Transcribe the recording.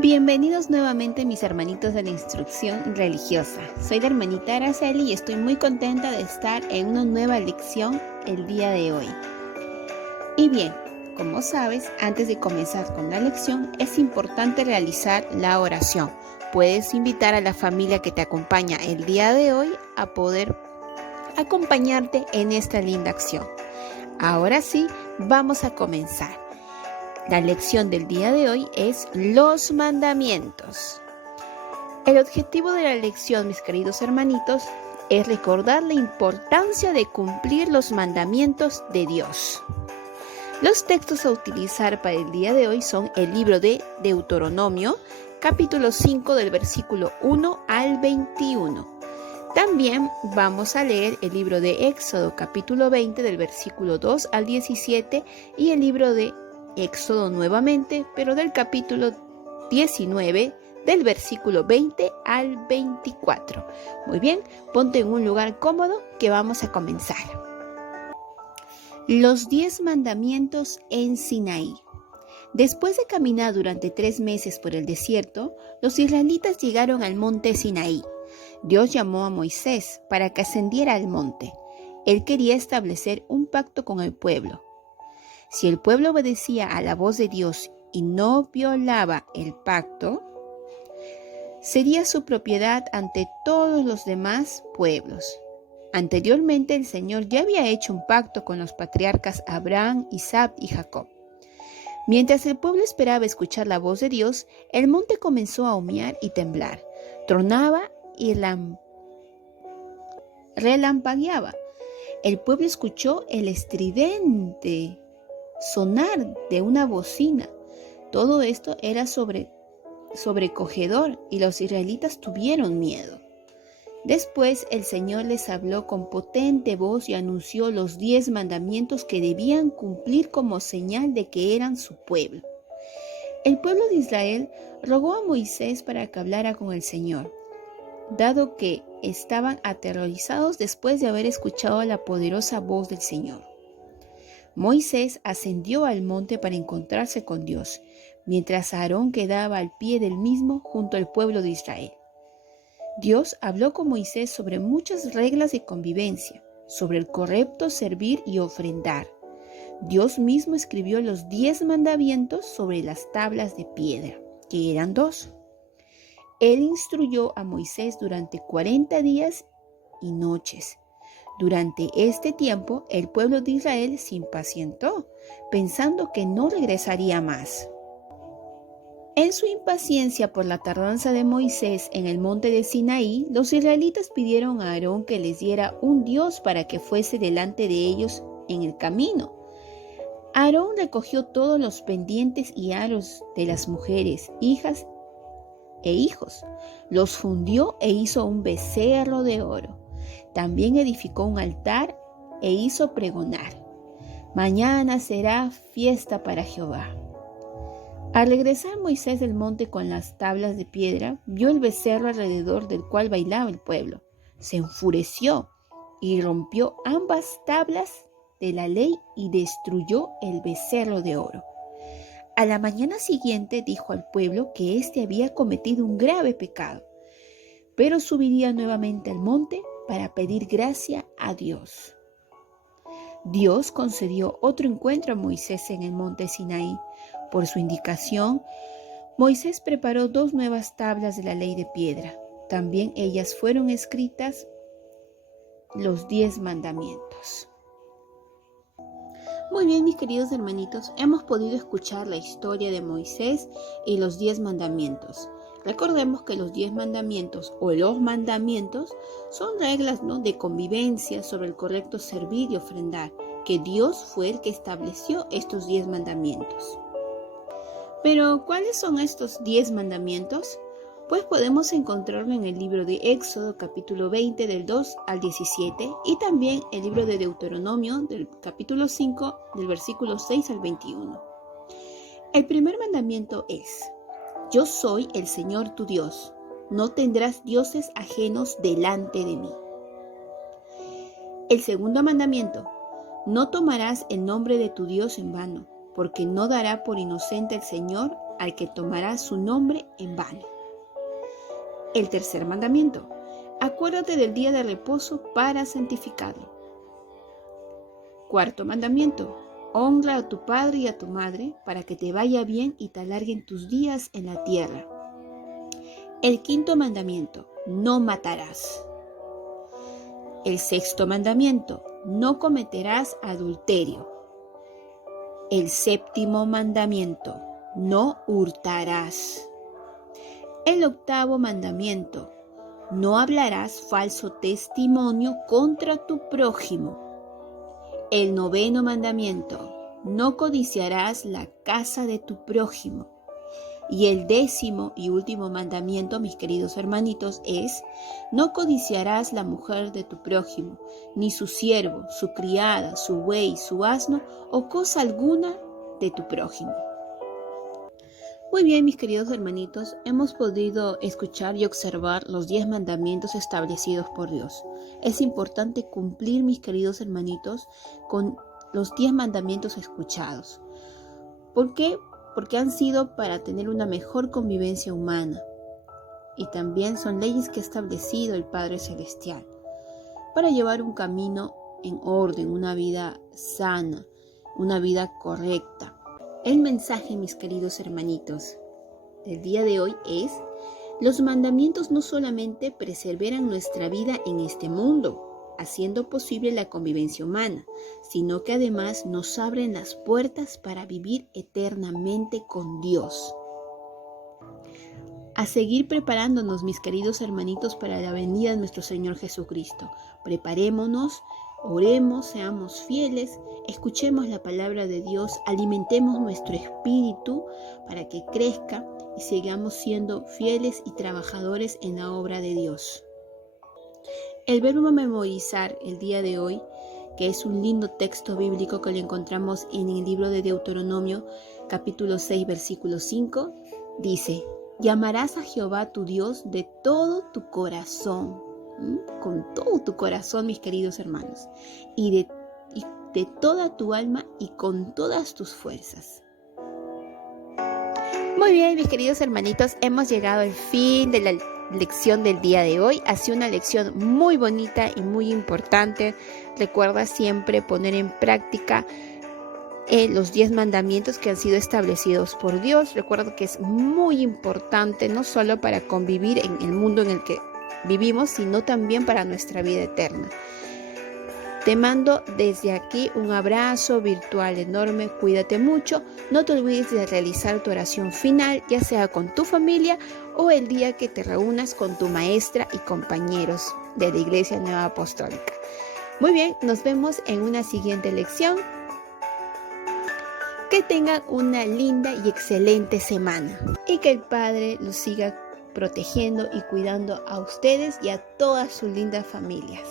Bienvenidos nuevamente mis hermanitos de la instrucción religiosa. Soy la hermanita Araceli y estoy muy contenta de estar en una nueva lección el día de hoy. Y bien, como sabes, antes de comenzar con la lección es importante realizar la oración. Puedes invitar a la familia que te acompaña el día de hoy a poder acompañarte en esta linda acción. Ahora sí, vamos a comenzar. La lección del día de hoy es los mandamientos. El objetivo de la lección, mis queridos hermanitos, es recordar la importancia de cumplir los mandamientos de Dios. Los textos a utilizar para el día de hoy son el libro de Deuteronomio, capítulo 5 del versículo 1 al 21. También vamos a leer el libro de Éxodo, capítulo 20 del versículo 2 al 17 y el libro de Éxodo nuevamente, pero del capítulo 19, del versículo 20 al 24. Muy bien, ponte en un lugar cómodo que vamos a comenzar. Los 10 mandamientos en Sinaí. Después de caminar durante 3 meses por el desierto, los israelitas llegaron al monte Sinaí. Dios llamó a Moisés para que ascendiera al monte. Él quería establecer un pacto con el pueblo. Si el pueblo obedecía a la voz de Dios y no violaba el pacto, sería su propiedad ante todos los demás pueblos. Anteriormente el Señor ya había hecho un pacto con los patriarcas Abraham, Isaac y Jacob. Mientras el pueblo esperaba escuchar la voz de Dios, el monte comenzó a humear y temblar, tronaba y relampagueaba. El pueblo escuchó el estridente sonar de una bocina. Todo esto era sobrecogedor y los israelitas tuvieron miedo. Después el Señor les habló con potente voz y anunció los 10 mandamientos que debían cumplir como señal de que eran su pueblo. El pueblo de Israel rogó a Moisés para que hablara con el Señor, dado que estaban aterrorizados después de haber escuchado la poderosa voz del Señor. Moisés ascendió al monte para encontrarse con Dios, mientras Aarón quedaba al pie del mismo junto al pueblo de Israel. Dios habló con Moisés sobre muchas reglas de convivencia, sobre el correcto servir y ofrendar. Dios mismo escribió los 10 mandamientos sobre las tablas de piedra, que eran 2. Él instruyó a Moisés durante 40 días y noches. Durante este tiempo, el pueblo de Israel se impacientó, pensando que no regresaría más. En su impaciencia por la tardanza de Moisés en el monte de Sinaí, los israelitas pidieron a Aarón que les diera un Dios para que fuese delante de ellos en el camino. Aarón recogió todos los pendientes y aros de las mujeres, hijas e hijos, los fundió e hizo un becerro de oro. También edificó un altar e hizo pregonar: mañana será fiesta para Jehová. Al regresar Moisés del monte con las tablas de piedra, vio el becerro alrededor del cual bailaba el pueblo. Se enfureció y rompió ambas tablas de la ley y destruyó el becerro de oro. A la mañana siguiente dijo al pueblo que éste había cometido un grave pecado, pero subiría nuevamente al monte para pedir gracia a Dios. Dios concedió otro encuentro a Moisés en el monte Sinaí. Por su indicación, Moisés preparó 2 nuevas tablas de la ley de piedra. También ellas fueron escritas los 10 mandamientos. Muy bien, mis queridos hermanitos, hemos podido escuchar la historia de Moisés y los 10 mandamientos. Recordemos que los 10 mandamientos o los mandamientos son reglas, ¿no?, de convivencia sobre el correcto servir y ofrendar, que Dios fue el que estableció estos 10 mandamientos. Pero, ¿cuáles son estos 10 mandamientos? Pues podemos encontrarlo en el libro de Éxodo, capítulo 20, del 2 al 17, y también el libro de Deuteronomio, del capítulo 5, del versículo 6 al 21. El primer mandamiento es: yo soy el Señor tu Dios, no tendrás dioses ajenos delante de mí. El segundo mandamiento: no tomarás el nombre de tu Dios en vano, porque no dará por inocente el Señor al que tomará su nombre en vano. El tercer mandamiento: acuérdate del día de reposo para santificarlo. Cuarto mandamiento: honra a tu padre y a tu madre para que te vaya bien y te alarguen tus días en la tierra. El quinto mandamiento: no matarás. El sexto mandamiento: no cometerás adulterio. El séptimo mandamiento: no hurtarás. El octavo mandamiento: no hablarás falso testimonio contra tu prójimo. El noveno mandamiento: no codiciarás la casa de tu prójimo. Y el décimo y último mandamiento, mis queridos hermanitos, es: no codiciarás la mujer de tu prójimo, ni su siervo, su criada, su buey, su asno o cosa alguna de tu prójimo. Muy bien, mis queridos hermanitos, hemos podido escuchar y observar los 10 mandamientos establecidos por Dios. Es importante cumplir, mis queridos hermanitos, con los 10 mandamientos escuchados. ¿Por qué? Porque han sido para tener una mejor convivencia humana. Y también son leyes que ha establecido el Padre Celestial para llevar un camino en orden, una vida sana, una vida correcta. El mensaje, mis queridos hermanitos, del día de hoy es: los mandamientos no solamente preservan nuestra vida en este mundo, haciendo posible la convivencia humana, sino que además nos abren las puertas para vivir eternamente con Dios. A seguir preparándonos, mis queridos hermanitos, para la venida de nuestro Señor Jesucristo. Preparémonos, oremos, seamos fieles, escuchemos la palabra de Dios, alimentemos nuestro espíritu para que crezca y sigamos siendo fieles y trabajadores en la obra de Dios. El verbo memorizar el día de hoy, que es un lindo texto bíblico que lo encontramos en el libro de Deuteronomio, capítulo 6, versículo 5, dice: llamarás a Jehová tu Dios de todo tu corazón, con todo tu corazón, mis queridos hermanos, y de toda tu alma y con todas tus fuerzas. Muy bien, mis queridos hermanitos, hemos llegado al fin de la lección del día de hoy. Ha sido una lección muy bonita y muy importante. Recuerda siempre poner en práctica los 10 mandamientos que han sido establecidos por Dios. Recuerda que es muy importante, no solo para convivir en el mundo en el que vivimos, sino también para nuestra vida eterna. Te mando desde aquí un abrazo virtual enorme, cuídate mucho, no te olvides de realizar tu oración final, ya sea con tu familia o el día que te reúnas con tu maestra y compañeros de la Iglesia Nueva Apostólica. Muy bien, nos vemos en una siguiente lección. Que tengan una linda y excelente semana y que el Padre los siga protegiendo y cuidando a ustedes y a todas sus lindas familias.